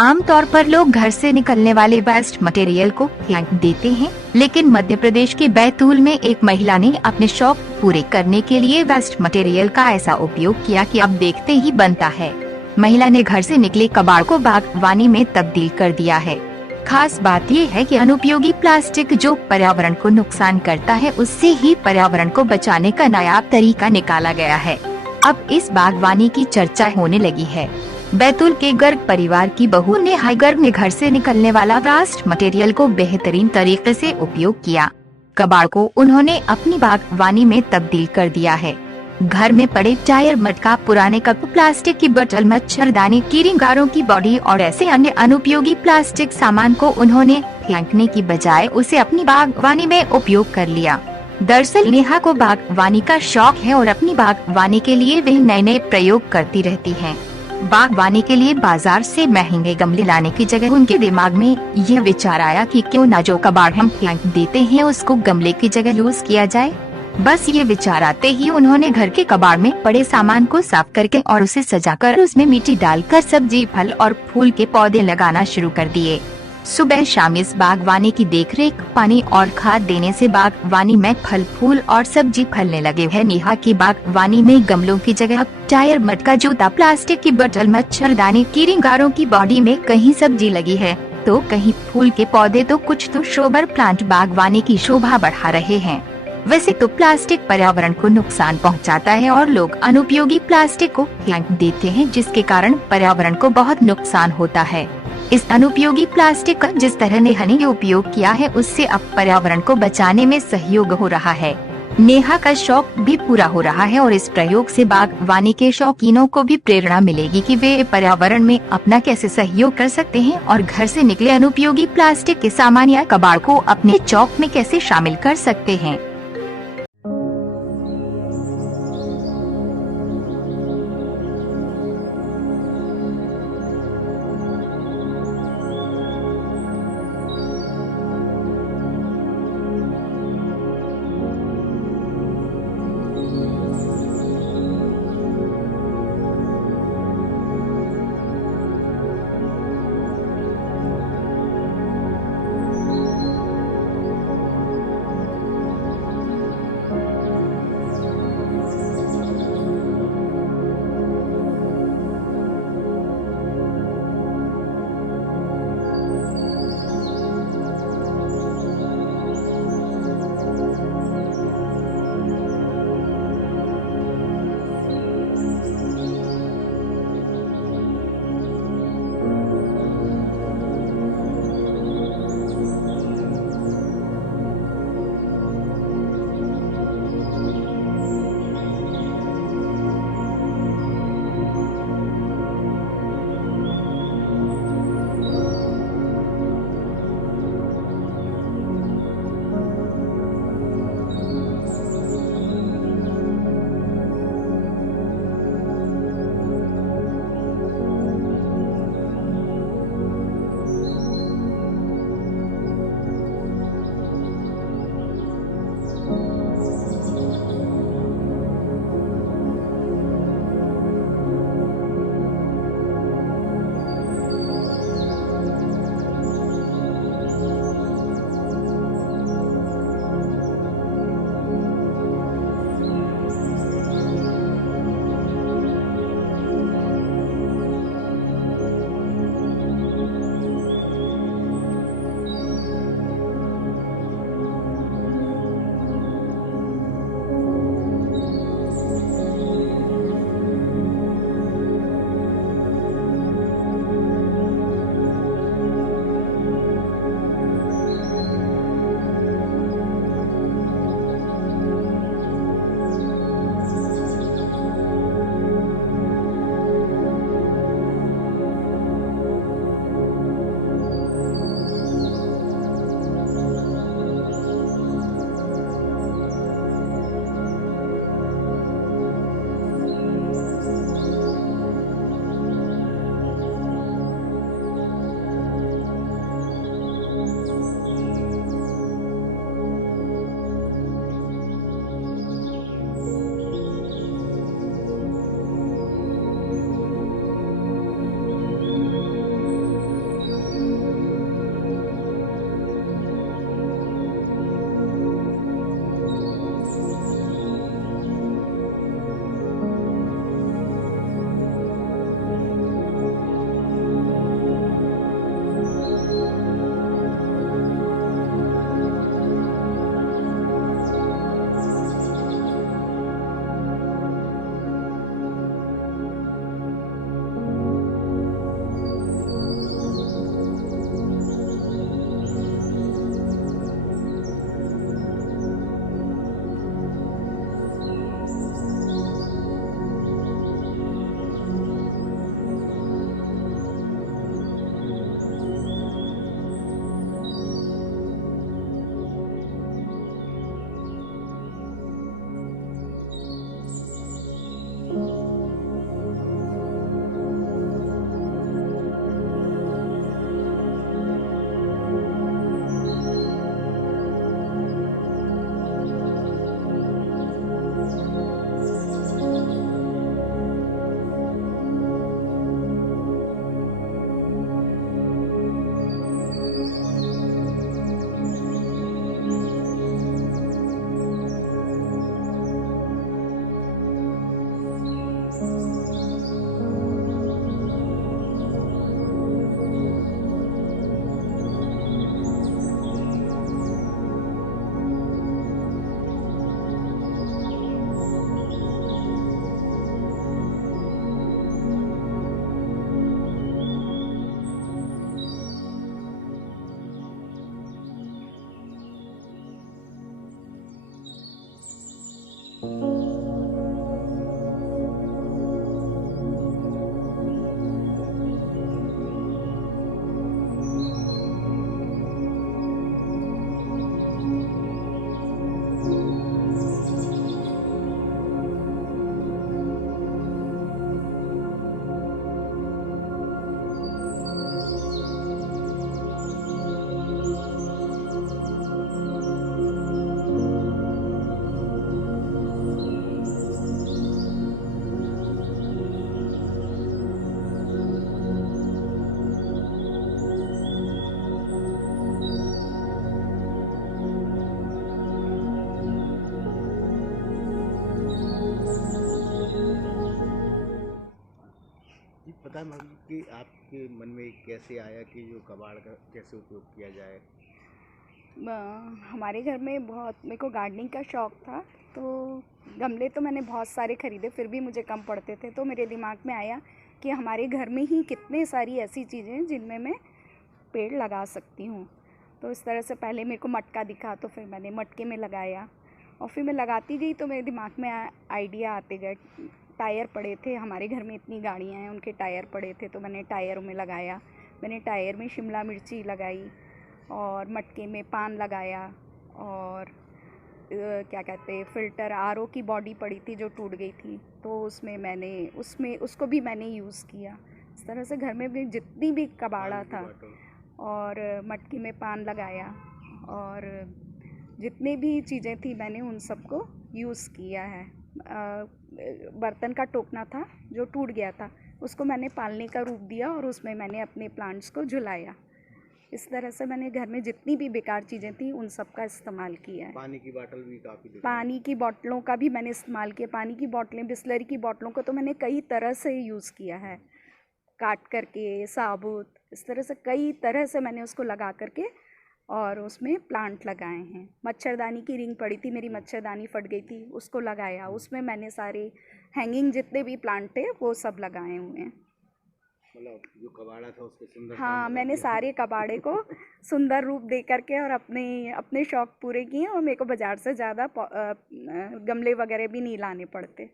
आमतौर पर लोग घर से निकलने वाले वेस्ट मटेरियल को फेंक देते हैं, लेकिन मध्य प्रदेश के बैतूल में एक महिला ने अपने शौक पूरे करने के लिए वेस्ट मटेरियल का ऐसा उपयोग किया कि अब देखते ही बनता है। महिला ने घर से निकले कबाड़ को बागवानी में तब्दील कर दिया है। खास बात ये है कि अनुपयोगी प्लास्टिक जो पर्यावरण को नुकसान करता है, उससे ही पर्यावरण को बचाने का नायाब तरीका निकाला गया है। अब इस बागवानी की चर्चा होने लगी है। बैतूल के गर्ग परिवार की बहू ने हाईगर्ग में घर से निकलने वाला वेस्ट मटेरियल को बेहतरीन तरीके से उपयोग किया। कबाड़ को उन्होंने अपनी बागवानी में तब्दील कर दिया है। घर में पड़े टायर, मटका, पुराने कप, प्लास्टिक की बोतल, मच्छरदानी, कीड़ेगारों की बॉडी और ऐसे अन्य अनुपयोगी प्लास्टिक सामान को उन्होंने फेंकने की बजाय उसे अपनी बागवानी में उपयोग कर लिया। दरअसल नेहा को बागवानी का शौक है और अपनी बागवानी के लिए वह नए प्रयोग करती रहती है। बागवानी के लिए बाजार से महंगे गमले लाने की जगह उनके दिमाग में यह विचार आया कि क्यों न जो कबाड़ हम फेंक देते हैं उसको गमले की जगह यूज किया जाए। बस ये विचार आते ही उन्होंने घर के कबाड़ में पड़े सामान को साफ करके और उसे सजाकर उसमें मिट्टी डालकर सब्जी, फल और फूल के पौधे लगाना शुरू कर दिए। सुबह शाम इस बागवानी की देखरेख, पानी और खाद देने से बागवानी में फल, फूल और सब्जी फलने लगे हैं। नेहा की बागवानी में गमलों की जगह टायर, मटका, जूता, प्लास्टिक की बोतल, मच्छरदानी, कीड़ेगारों की बॉडी में कहीं सब्जी लगी है तो कहीं फूल के पौधे, तो कुछ तो शोबर प्लांट बागवानी की शोभा बढ़ा रहे हैं। वैसे तो प्लास्टिक पर्यावरण को नुकसान पहुंचाता है और लोग अनुपयोगी प्लास्टिक को फेंक देते हैं, जिसके कारण पर्यावरण को बहुत नुकसान होता है। इस अनुपयोगी प्लास्टिक का जिस तरह नेहा ने उपयोग किया है, उससे अब पर्यावरण को बचाने में सहयोग हो रहा है। नेहा का शौक भी पूरा हो रहा है और इस प्रयोग से बागवानी के शौकीनों को भी प्रेरणा मिलेगी कि वे पर्यावरण में अपना कैसे सहयोग कर सकते हैं और घर से निकले अनुपयोगी प्लास्टिक के सामान या कबाड़ को अपने चौक में कैसे शामिल कर सकते हैं। बताएं मैम कि आपके मन में कैसे आया कि जो कबाड़ का कैसे उपयोग किया जाए? हमारे घर में बहुत मेरे को गार्डनिंग का शौक़ था, तो गमले तो मैंने बहुत सारे ख़रीदे, फिर भी मुझे कम पड़ते थे। तो मेरे दिमाग में आया कि हमारे घर में ही कितने सारी ऐसी चीज़ें हैं जिनमें मैं पेड़ लगा सकती हूँ। तो इस तरह से पहले मेरे को मटका दिखा, तो फिर मैंने मटके में लगाया और फिर मैं लगाती गई तो मेरे दिमाग में आइडिया आते गए। टायर पड़े थे हमारे घर में, इतनी गाड़ियाँ हैं, उनके टायर पड़े थे, तो मैंने टायरों में लगाया। मैंने टायर में शिमला मिर्ची लगाई और मटके में पान लगाया और क्या कहते हैं, फ़िल्टर आरओ की बॉडी पड़ी थी जो टूट गई थी, तो उसमें उसको भी मैंने यूज़ किया। इस तरह से घर में भी जितनी भी कबाड़ा था और मटके में पान लगाया और जितने भी चीज़ें थी मैंने उन सबको यूज़ किया है। बर्तन का टोकना था जो टूट गया था, उसको मैंने पालने का रूप दिया और उसमें मैंने अपने प्लांट्स को झुलाया। इस तरह से मैंने घर में जितनी भी बेकार चीज़ें थी उन सब का इस्तेमाल किया है। पानी की बॉटल भी काफ़ी पानी की बॉटलों का भी मैंने इस्तेमाल किया। पानी की बॉटलें, बिसलरी की बॉटलों को तो मैंने कई तरह से यूज़ किया है, काट करके, साबुत, इस तरह से कई तरह से मैंने उसको लगा करके और उसमें प्लांट लगाए हैं। मच्छरदानी की रिंग पड़ी थी, मेरी मच्छरदानी फट गई थी, उसको लगाया। उसमें मैंने सारे हैंगिंग जितने भी प्लांट थे वो सब लगाए हुए हैं। मतलब जो कबाड़ा था उसको सुंदर हाँ, मैंने सारे कबाड़े को सुंदर रूप दे करके और अपने अपने शौक़ पूरे किए और मेरे को बाज़ार से ज़्यादा गमले वगैरह भी नहीं लाने पड़ते।